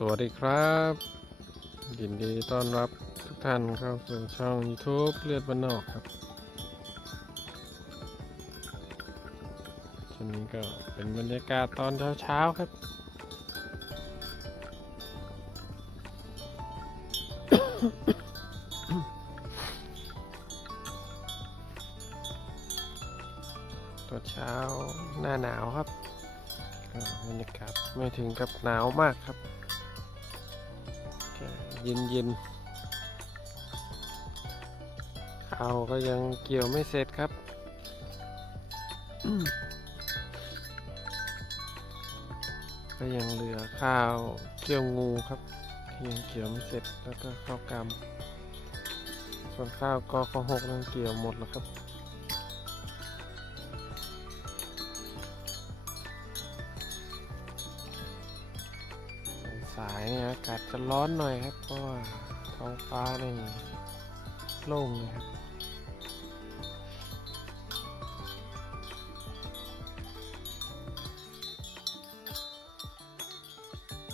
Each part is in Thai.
สวัสดีครับ ยินดีต้อนรับทุกท่านเข้าสู่ช่อง YouTube เลือดบ้านนอกครับช่วงนี้ก็เป็นบรรยากาศตอนเช้าๆครับ ตอนเช้าหน้าหนาวครับบรรยากาศไม่ถึงกับหนาวมากครับ เย็นเย็นๆข้าวก็ยังเกี่ยวไม่เสร็จครับก็ยังเหลือข้าวเกี่ยวงูครับที่ยังเกี่ยวไม่เสร็จแล้วก็ข้าวกำส่วนข้าวกอข้าวหกนั่นเกี่ยวหมดแล้วครับ สายเนี่ยอากาศจะร้อนหน่อยครับ เพราะว่าท้องฟ้านี่โล่งเลยครับ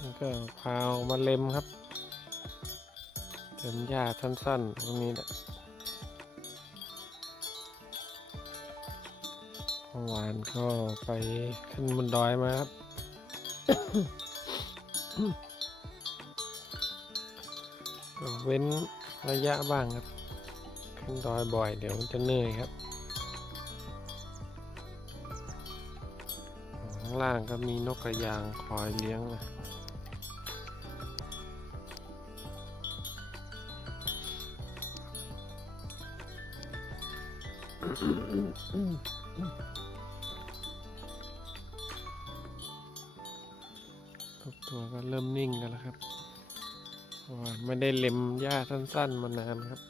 นี่ก็พาออกมาเล็มครับเล็มหญ้าสั้นๆตรงนี้แหละเมื่อวานก็ไปขึ้นบนดอยมาครับก็ เว้นระยะบ้างครับขึ้นดอยบ่อยเดี๋ยวมันจะเหนื่อยครับ ข้างล่างก็มีนกกระยางคอยเลี้ยงนะทุกตัวก็เริ่มนิ่งกันแล้วครับ ไม่ได้เล็มหญ้าสั้น ๆ มานานครับ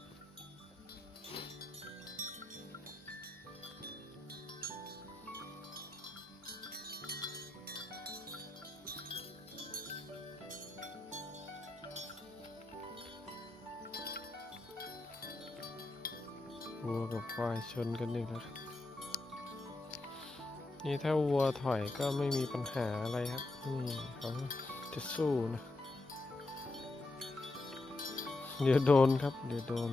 วัวกับควายชนกันหนึ่แล้วครับนี่ถ้าวัวถอยก็ไม่มีปัญหาอะไรครับ นี่เขาจะสู้นะ เดี๋ยวโดนครับ เดี๋ยวโดน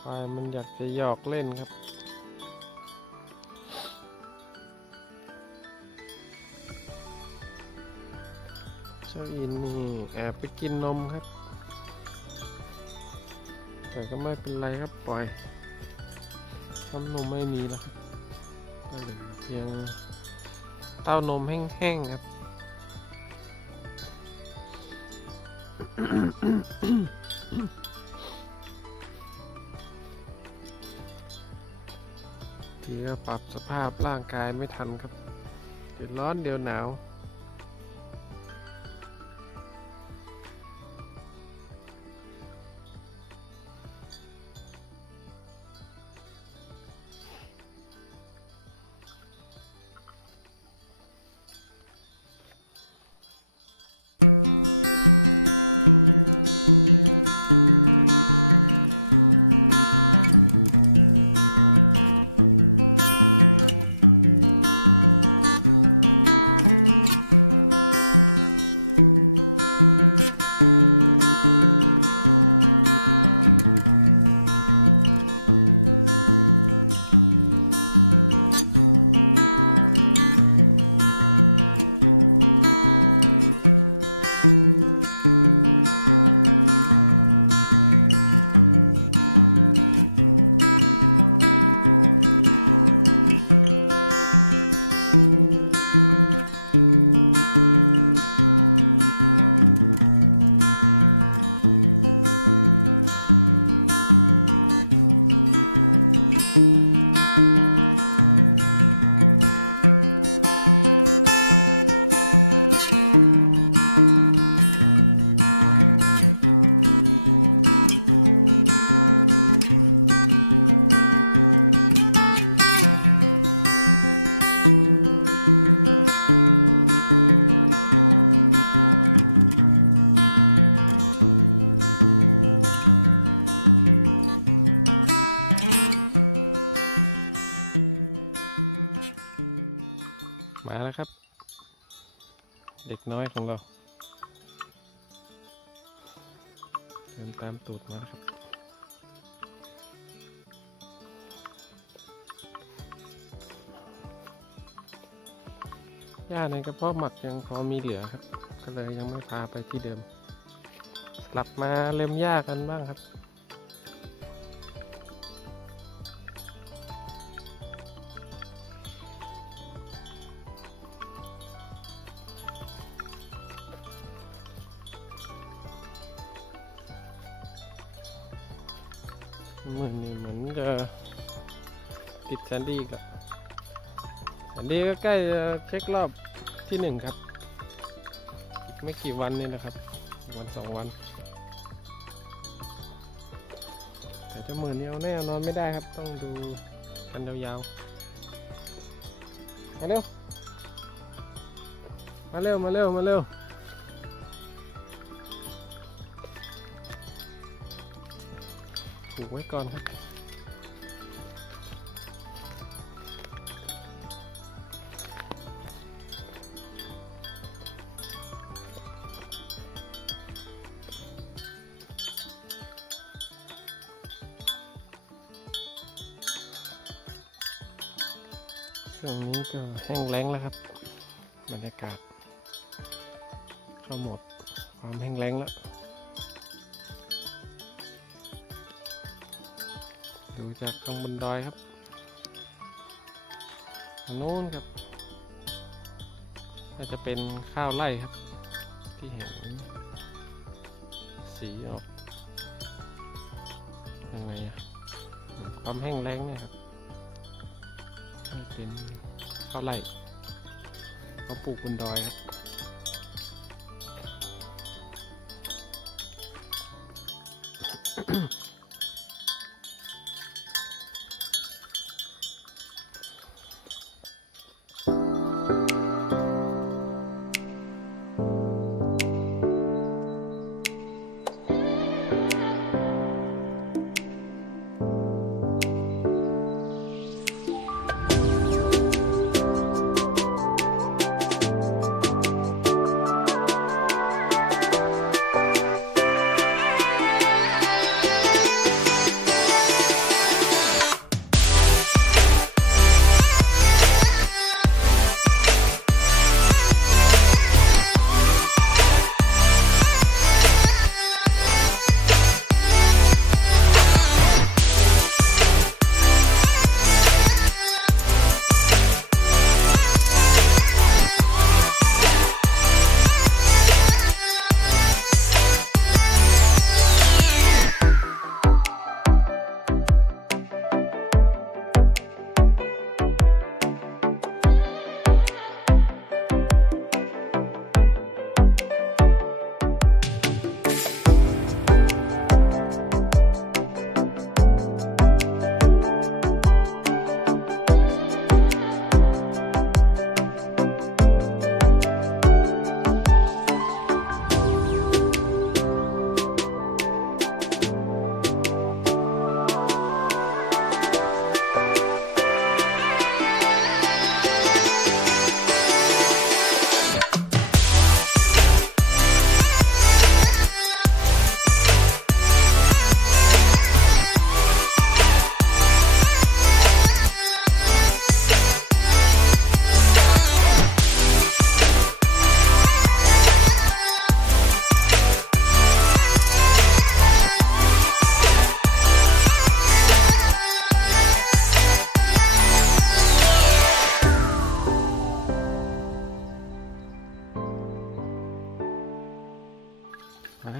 ควายมันอยากจะหยอกเล่นครับ เจ้าอินนี่แอบไปกินนมครับ แต่ก็ไม่เป็นไรครับปล่อยน้ำนมไม่มีแล้วครับก็เหลือเพียงเต้านมแห้งๆครับ ทีก็ปรับสภาพร่างกายไม่ทันครับ เดี๋ยวร้อนเดี๋ยวหนาว มาแล้วครับ เด็กน้อยของเราเดินตามตูดมาครับ หญ้าในกระเพาะหมักยังพอมีเหลือครับ ก็เลยยังไม่พาไปที่เดิมสลับมาเล็มหญ้ากันบ้างครับ เหมือนนี่เหมือนจะติดแซนดี้กับแซนดี้ก็ใกล้จะเช็ครอบที่หนึ่งครับ อีกไม่กี่วันนี่นะครับ วันสองวัน แต่เจะหมื่นนี่เอาแน่นอนไม่ได้ครับ ต้องดูกันยาวๆ มาเร็ว มาเร็ว มาเร็ว มาเร็ว ผูกไว้ก่อนครับ ช่วงนี้ก็แห้งแล้งแล้วครับ บรรยากาศเข้าหมดความแห้งแล้งแล้ว ดูจากข้างบนดอยครับทางโน้นครับน่าจะเป็นข้าวไร่ครับ ที่เห็นสีออกยังไงอะความแห้งแล้งเนี่ยครับไม่เป็นข้าวไร่เขาปลูกบนดอยครับ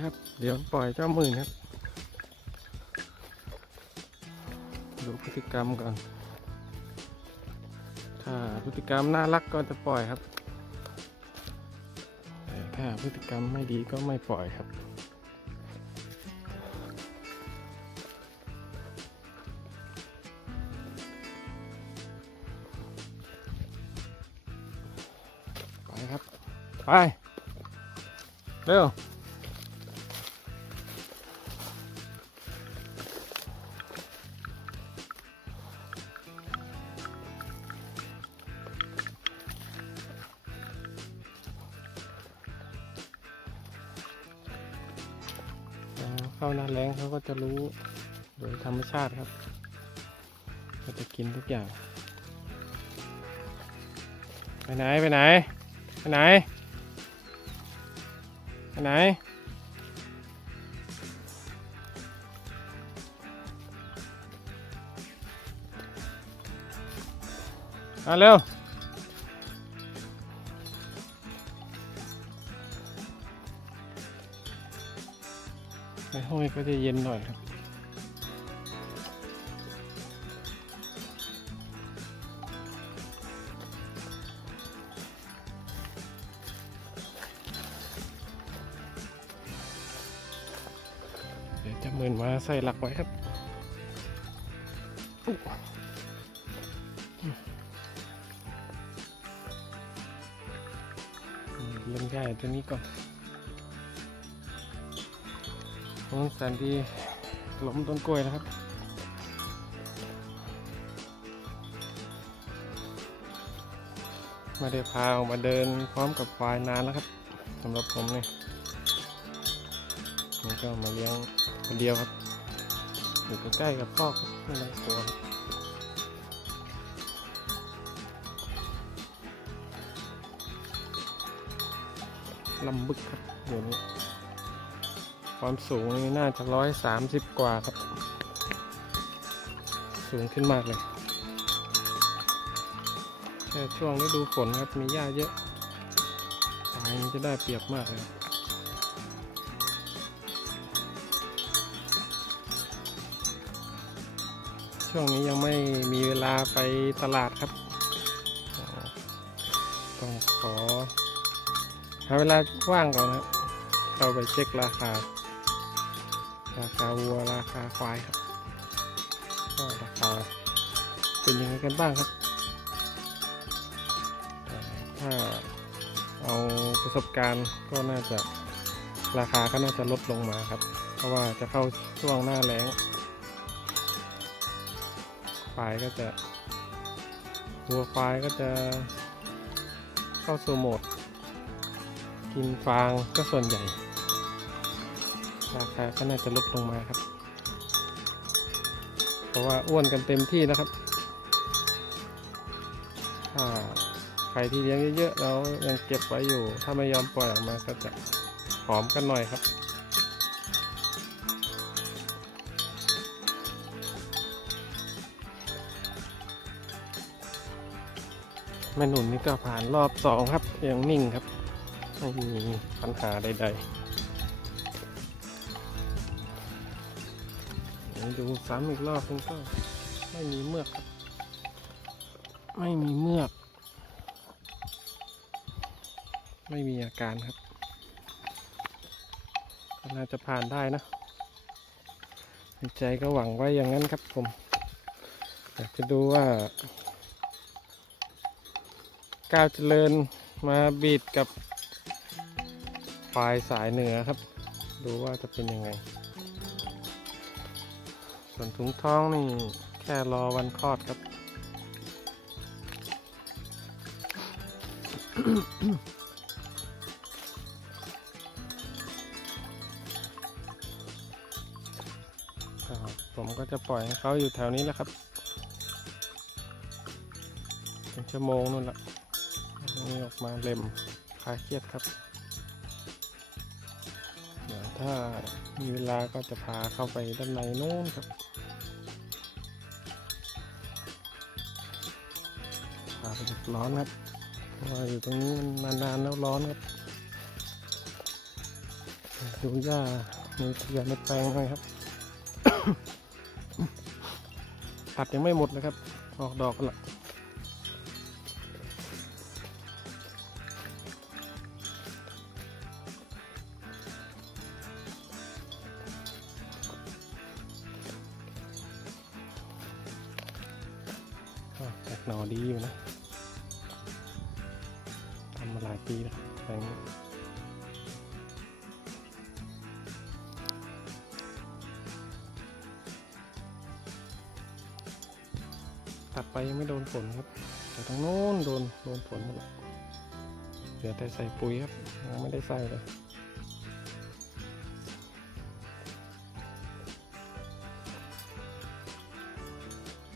ครับ เดี๋ยวปล่อยเจ้าหมื่นครับ ดูพฤติกรรมก่อน ถ้าพฤติกรรมน่ารักก็จะปล่อยครับ แต่ถ้าพฤติกรรมไม่ดีก็ไม่ปล่อยครับไปครับ ไป เร็ว เข้าหน้าแรงเขาก็จะรู้โดยธรรมชาติครับก็จะกินทุกอย่าง ไปไหนไปไหน ไปไหน ไปไหนมาเร็ว ห้องก็จะเย็นหน่อยครับเดี๋ยวจะหมื่นมาใส่หลักไว้ครับ เล่นง่ายตัวนี้ก่อน น้องแสนดีล้มต้นกล้วยนะครับไม่ได้พาออกมาเดินพร้อมกับควายนานแล้วครับสำหรับผมเนี่ยนี่ก็มาเลี้ยงคนเดียวครับ อยู่ใกล้ๆกับพ่อครับไม่ได้ตัวครับลำบึกครับเดี๋ยวนี้ ความสูงนี่น่าจะร้อยสามสิบกว่าครับ สูงขึ้นมากเลยแค่ช่วงฤดูฝนครับมีหญ้าเยอะสายมันจะได้เปรียบมากเลยช่วงนี้ยังไม่มีเวลาไปตลาดครับ ต้องขอหาเวลาว่างก่อนนะครับเข้าไปเช็คราคา ราคาวัวราคาควายครับก็ราคาเป็นยังไงกันบ้างครับ ถ้าเอาประสบการณ์ก็น่าจะราคาก็น่าจะลดลงมาครับ เพราะว่าจะเข้าช่วงหน้าแล้งควายก็จะวัวควายก็จะเข้าสู่โหมด กินฟางก็ส่วนใหญ่ ราคาก็น่าจะลดลงมาครับ เพราะว่าอ้วนกันเต็มที่นะครับถ้าใครที่เลี้ยงเยอะๆแล้วยังเก็บไว้อยู่ ถ้าไม่ยอมปล่อยออกมาก็จะหอมกันหน่อยครับแม่หนุนนี่ก็ผ่านรอบสองครับยังนิ่งครับ ไม่มีปัญหาใด ๆ ดูซ้ำอีกรอบนึงก็ไม่มีเมือกครับไม่มีเมือก ไม่มีอาการครับก็น่าจะผ่านได้นะในใจก็หวังไว้อย่างนั้นครับผม อยากจะดูว่า ก้าวเจริญมาบีดกับปลายสายเหนือครับ ดูว่าจะเป็นยังไง ส่วนถุงท้องนี่แค่รอวันคลอดครับ ผมก็จะปล่อยให้เขาอยู่แถวนี้แหละครับเป็นชั่วโมงนู่นละนี่ออกมาเล็มคลายเครียดครับ เดี๋ยวถ้ามีเวลาก็จะพาเข้าไปด้านในนู้นครับ ร้อนครับเพราะอยู่ตรงนี้มันนานๆแล้วร้อนครับดูหญ้ามีเทียนในแปลงหน่อยครับผัดยังไม่หมดเลยครับ ออกดอกกันละแตกหน่อดีอยู่นะ ไปยังไม่โดนฝนครับ แต่ทางโน้นโดนโดนฝนหมดเหลือแต่ใส่ปุ๋ยครับยังไม่ได้ใส่เลย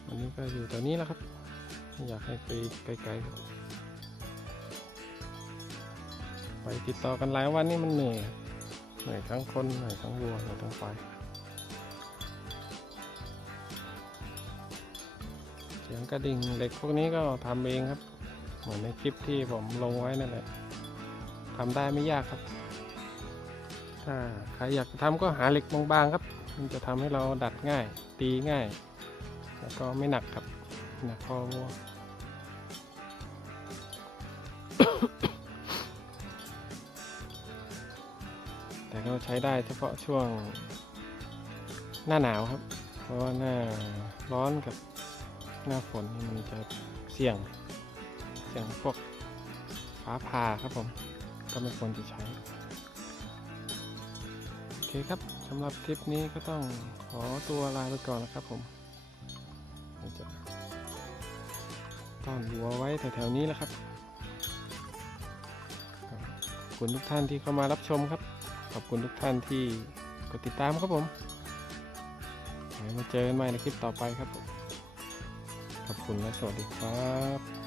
วันนี้ก็อยู่แถวนี้แล้วครับ อยากให้ไปไกลๆไปติดต่อกันหลายวันนี่มันเหนื่อยเหนื่อยทั้งคนเหนื่อยทั้งวัวเหนื่อยทั้งไฟ สียงกระดิ่งเหล็กพวกนี้ก็ทำเองครับ เหมือนในคลิปที่ผมลงไว้นั่นแหละทำได้ไม่ยากครับถ้าใครอยากจะทำก็หาเหล็กบางๆครับ มันจะทำให้เราดัดง่าย ตีง่าย แล้วก็ไม่หนักครับหนักพอวัวแต่ก็ใช้ได้เฉพาะช่วงหน้าหนาวครับ เพราะว่าหน้าร้อนกับ หน้าฝนนี่มันจะเสี่ยง เสี่ยงพวกฟ้าผ่าครับผม ก็ไม่ควรจะใช้ โอเคครับสำหรับคลิปนี้ก็ต้องขอตัวลาไปก่อนนะครับผมจะต้อนวัวไว้แถวๆนี้แหละครับขอบคุณทุกท่านที่เข้ามารับชมครับ ขอบคุณทุกท่านที่กดติดตามครับผมไว้มาเจอกันใหม่ในคลิปต่อไปครับผมขอบ คุณและสวัสดีครับ